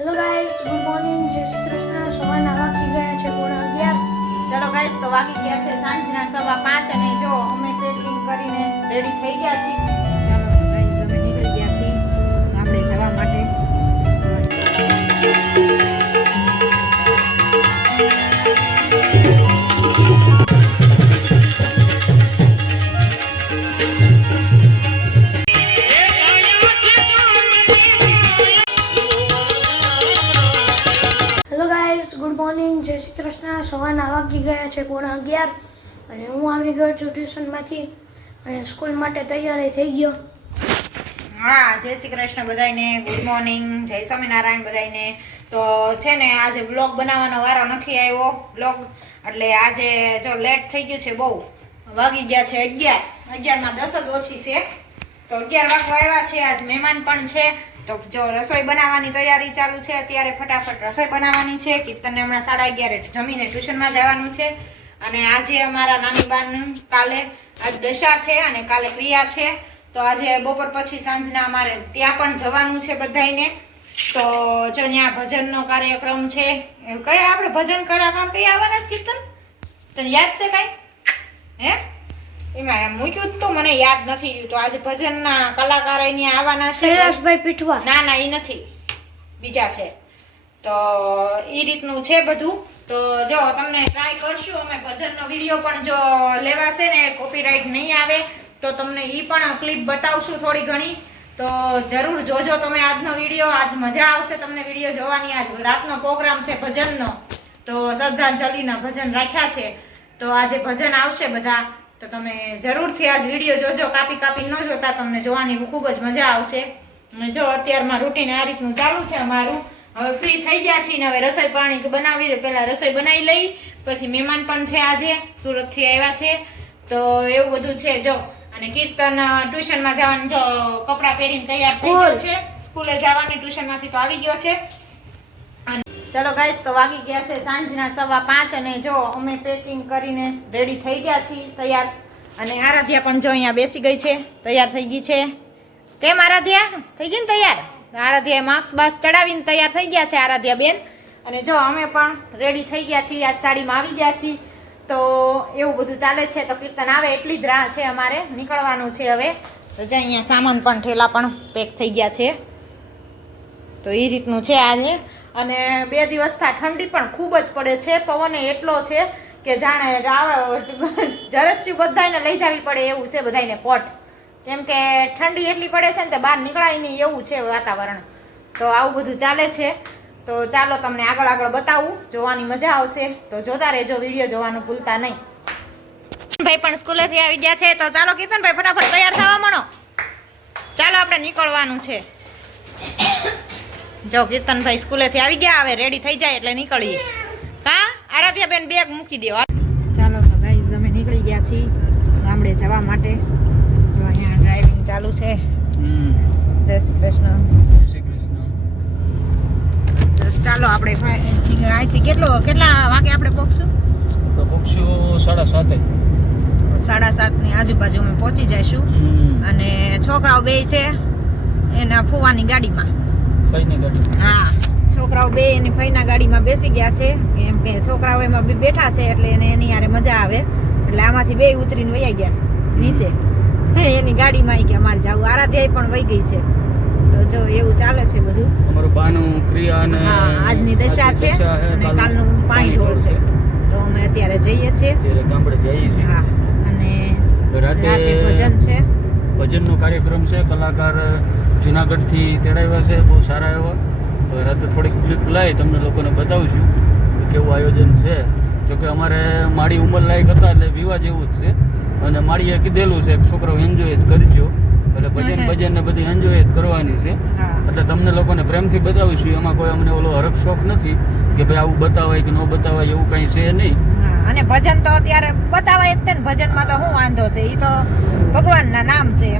Hello guys, good morning. જય શ્રી કૃષ્ણ. સવારના વાગી ગયા છે 11:30. ચલો ગાઈસ, તો વાગી ગયા છે સાંજના 5:15 અને જો અમે પેકિંગ કરીને રેડી થઈ ગયા છીએ. ચાલો ગાઈસ, અમે નીકળી ગયા છીએ ગામડે જવા માટે. Hello guys, good morning. જય શ્રી કૃષ્ણ. સવારના વાગી ગયા છે 11:30 અને હું આવી ગયો છું ટ્યુશનમાંથી અને સ્કૂલ માટે તૈયારી થઈ ગયો. હા, જય શ્રી કૃષ્ણ બધાયને, ગુડ મોર્નિંગ, જય સ્વામિનારાયણ બધાયને. તો છે ને, આજે બ્લોગ બનાવવાનો વારો નથી આવ્યો બ્લોગ, એટલે આજે જો લેટ થઈ ગયું છે બહુ. વાગી ગયા છે 11 માં 10 જ ઓછી છે, તો 11 વાગવા આવ્યા છે. આજ મહેમાન પણ છે, તો જો રસોઈ બનાવવાની તૈયારી ચાલુ છે અત્યારે. ફટાફટ રસોઈ બનાવવાની છે. કીર્તનને હમણાં 11:30 જમીને ટ્યુશનમાં જવાનું છે. અને આજે અમારા નાની બાનું કાલે આજ દશા છે અને કાલે ક્રિયા છે, તો આજે બપોર પછી સાંજના અમારે ત્યાં પણ જવાનું છે બધાઈને. તો જો ત્યાં ભજનનો કાર્યક્રમ છે. કયા આપણે ભજન કલાકાર કઈ આવવાના છે કીર્તન? તને યાદ છે કઈ? હે, એમાં મૂક્યું તો મને યાદ નથી રહ્યું. તો આજે ભજનના કલાકાર અહીંયા આવવાના છે. શૈલેષભાઈ પીઠવા. ના, એ નથી, બીજા છે. તો એ રીતનું છે બધું. તો જો તમને ટ્રાય કરશું અમે ભજનનો વિડીયો પણ જો લેવાશે ને, કોપીરાઇટ નહીં આવે તો તમને એ પણ ક્લિપ બતાવશું થોડી ઘણી. તો જરૂર જોજો તમે આજનો વિડીયો. આજ મજા આવશે તમને વિડીયો જોવાની. આજ રાતનો પ્રોગ્રામ છે ભજનનો, તો શ્રદ્ધાંજલિના ભજન રાખ્યા છે, તો આજે ભજન આવશે બધા. તો તમે જરૂરથી આજ વિડીયો જોજો, કાપી ન જોતા. તમને જોવાની ખૂબ જ મજા આવશે. અને જો અત્યારમાં રૂટીન આ રીતનું ચાલુ છે અમારું. હવે ફ્રી થઈ ગયા છીએ ને હવે રસોઈ પાણી બનાવી, પહેલા રસોઈ બનાવી લઈ, પછી મહેમાન પણ છે આજે સુરતથી આવ્યા છે, તો એવું બધું છે જો. અને કીર્તન ટ્યુશનમાં જવાનું જો કપડાં પહેરીને તૈયાર થઈ ગયો છે, સ્કૂલે જવાની ટ્યુશનમાંથી તો આવી ગયો છે. અને ચલો ગાઈસ, તો વાગી ગયા છે સાંજના 5:15 અને જો અમે પેકિંગ કરીને રેડી થઈ ગયા છીએ તૈયાર. અને આરાધ્યા પણ જો અહીંયા બેસી ગઈ છે, તૈયાર થઈ ગઈ છે. કેમ આરાધ્યા, થઈ ગઈ ને તૈયાર? આરાધ્યાએ માર્ક્સ બાસ ચડાવીને તૈયાર થઈ ગયા છે આરાધ્યા બેન. અને જો અમે પણ રેડી થઈ ગયા છીએ, આજ સાડીમાં આવી ગયા છીએ. તો એવું બધું ચાલે છે. તો કીર્તન આવે એટલી જ રાહ છે, અમારે નીકળવાનું છે હવે. તો જે અહીંયા સામાન પણ ઠેલા પણ પેક થઈ ગયા છે, તો એ રીતનું છે આજે. અને 2 દિવસથી ઠંડી પણ ખૂબ જ પડે છે, પવન એટલો છે કે જાણે જરસ્યું બધાને લઈ જવી પડે એવું છે બધાને પોટ, કેમ કે ઠંડી એટલી પડે છે ને તે બહાર નીકળાય નહીં એવું છે વાતાવરણ. તો આવું બધું ચાલે છે. તો ચાલો તમને આગળ બતાવું, જોવાની મજા આવશે. તો જોતા રહેજો, વિડીયો જોવાનું ભૂલતા નહીં. ભાઈ પણ સ્કૂલેથી આવી ગયા છે, તો ચાલો કિશનભાઈ ફટાફટ તૈયાર થવા માંડો. ચાલો આપણે નીકળવાનું છે. જો કીર્તનભાઈ સ્કૂલેથી આવી ગયા, હવે રેડી થઈ જાય એટલે નીકળીએ. કા આરાધ્યા બેન બેગ મૂકી દો. ચાલો તો ગાઈઝ, અમે નીકળી ગયા છીએ ગામડે જવા માટે. જો અહીંયા ડ્રાઇવિંગ ચાલુ છે. જય શ્રી કૃષ્ણ. ચાલો આપણે અહીંથી કેટલા વાગે આપણે પહોંચશું? તો પહોંચશું 7:30. 7:30 ની આજુબાજુ અમે પહોંચી જઈશું. અને છોકરાઓ બે છે એના ફુવાની ગાડીમાં. ફઈની ગાડીમાં. હા, છોકરાઓ બે એની ફઈના ગાડીમાં બેસી ગયા છે, કેમ કે છોકરાઓ એમાં બે બેઠા છે એટલે એને એની યારે મજા આવે. એટલે આમાંથી બે ઉતરીને વહી ગયા છે નીચે એની ગાડીમાં કે અમારે જવું. આરાધ્યાય પણ વહી ગઈ છે. તો જો એવું ચાલે છે બધું. અમારું બાનું ક્રિયા અને આજની દશા છે અને કાલનું પાણી ઢોળ છે. તો અમે અત્યારે જઈએ છીએ ગામડે જઈએ છીએ. હા, અને રાતે ભજન છે. ભજનનો કાર્યક્રમ છે. કલાકાર જુનાગઢથી તેડાવ્યા છે, બહુ સારા એવા. હવે રાતે થોડીક ક્લિપ લાવી તમને લોકોને બતાવીશું કે કેવું આયોજન છે. જોકે અમારે મારી ઉંમર લાયક હતા એટલે વિવાહ જેવું જ છે. અને માળીએ કીધેલું છે છોકરાઓ એન્જોય જ કરજો, એટલે ભજન ને બધી એન્જોય જ કરવાની છે. એટલે તમને લોકોને પ્રેમથી બતાવીશું. એમાં કોઈ અમને ઓલો હરખ શોખ નથી કે ભાઈ આવું બતાવાય કે ન બતાવાય, એવું કઈ છે નહીં. અને ભજન તો અત્યારે બતાવાય જ છે ને, ભજનમાં તો શું વાંધો છે? એ તો ભગવાનના નામ છે.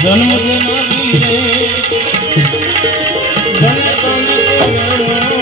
જન્મ દેનારી રે ધન તન